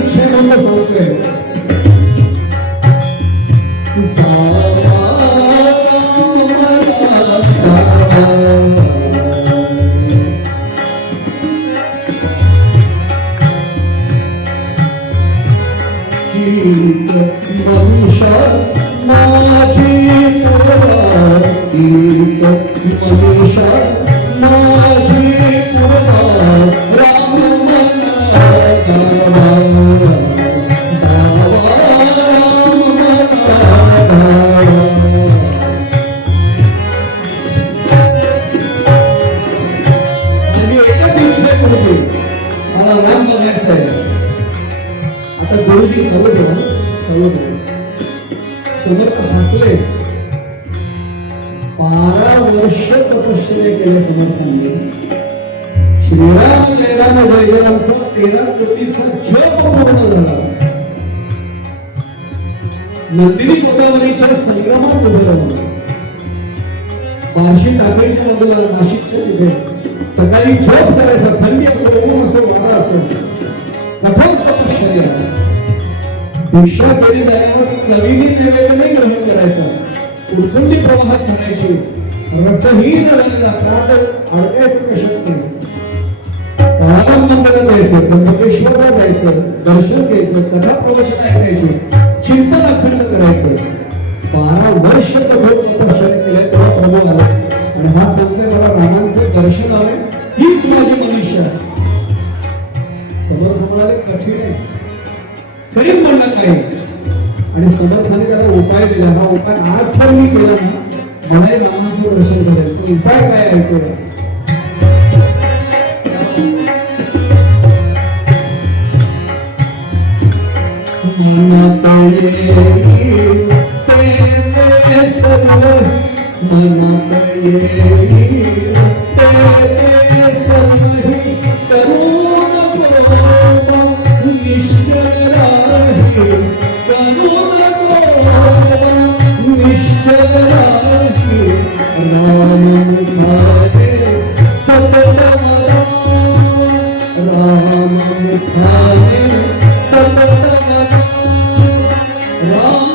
आणि एकच इच्छा आहे म्हणून तो सांगतोय चालू ठेवा चालू ठेवा समर्थ हसले बारा वर्ष तपश्चर्या केल्या समर्थांनी. श्रीराम जयराम जयरामचा तेरा कोटीचा जप पूर्ण झाला. नंदिनी गोदावरीच्या संग्रामात उभे राहून. बार्शी टाकळीच्या बाजूला नाशिकच्या तिथे सकाळी झोप करायचा थंडी असो ऊन असो वारा असो कठोर तपश्चर्या. भिक्षा केली जाण्यावर चवीने नैवेद्य नाही ग्रहण करायचं. उचंडी प्रवाहात म्हणायची रसहीन लागला प्रात अडकायचं कशात नाही काळाराम जायचं त्र्यंबकेश्वरला जायचं दर्शन घ्यायचं कथा प्रवचन ऐकायची चिंतन अखंड करायचं. बारा वर्ष कठोर तपश्चर्या केल्या तेव्हा प्रभू आला. आणि हा सांगते मला रामांचे दर्शन आले हीच माझी मनुष्य आहे. समर्थ म्हणाले कठीण आहे. तरी म्हणलं नाही. आणि समर्थाने त्याला उपाय दिला. हा उपाय आज जर मी केला ना मला मामाचं दर्शन घडेल तो उपाय काय ऐकूया मनात Ram